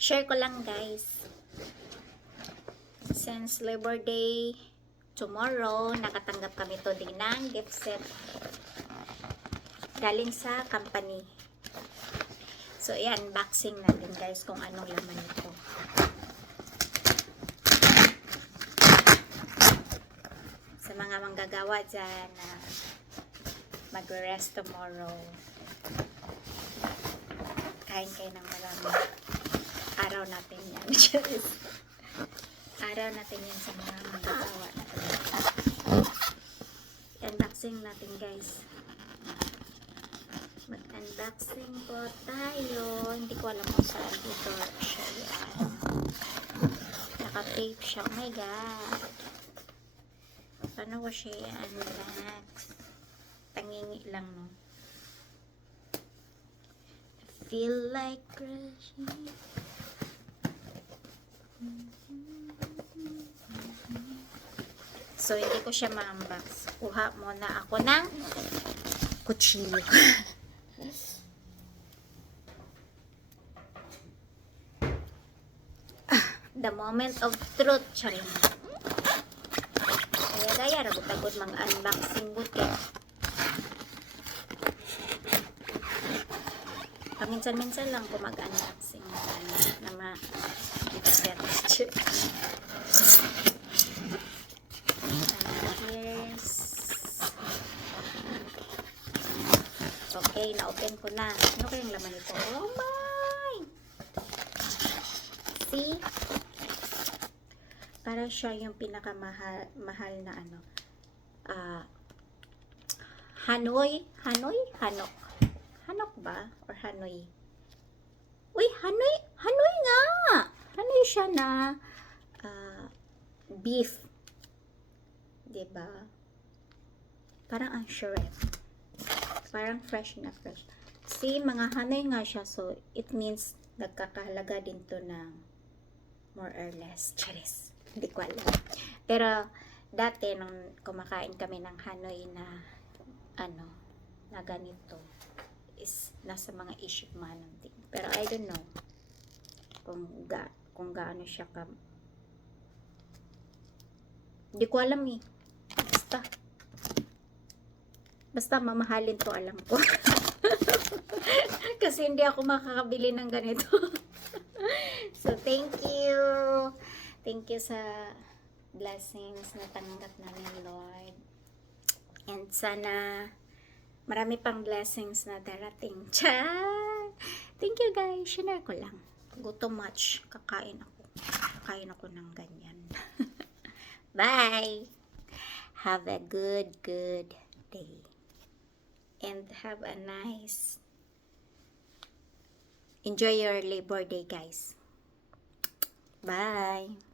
Share ko lang guys. Since Labor Day tomorrow, nakatanggap kami to din ng gift set galing sa company. So, i-unboxing natin guys kung anong laman nito. Sa mga manggagawa dyan na magre-rest tomorrow, kain kayo ng marami. Araw natin yan. Araw natin yan sa mga manggagawa natin. I-unboxing natin guys. Mag-unboxing po tayo. Hindi ko alam kung saan dito siya yan. Naka-tape siya. Oh my god. Paano ko siya i-unbox? Tangingi lang, no? I feel like crashing. So, hindi ko siya ma-unbox. Kuha muna ako ng kutsilyo. The moment of truth, charing. Kaya ragot-agod mga unboxing buti. Paminsan-minsan lang ko mag-unboxing na ma-gift set. Yes. Okay, na-open ko na. Ano kayang laman ito? Oh my! See? Para siya yung pinakamahal na ano. Hanok. Hanok ba? Or Hanoi? Uy, Hanoi nga! Hanoi siya na beef. Diba? Parang ang shrimp. Parang fresh na fresh. See, mga Hanoi nga siya. So, it means nagkakahalaga din to ng more or less. Charis. Hindi ko alam. Pero, dati, nung kumakain kami ng Hanoi na, na ganito, is nasa mga issue manong din. Pero, I don't know kung gaano siya ka. Hindi ko alam eh. Basta mamahalin to, alam ko. Kasi hindi ako makakabili ng ganito. So, thank you. Thank you sa blessings na tanggap namin, Lord. And sana marami pang blessings na darating. Char! Thank you guys. Share ko lang. Go too much. Kakain ako ng ganyan. Bye! Have a good day. And have a nice enjoy your Labor Day, guys. Bye.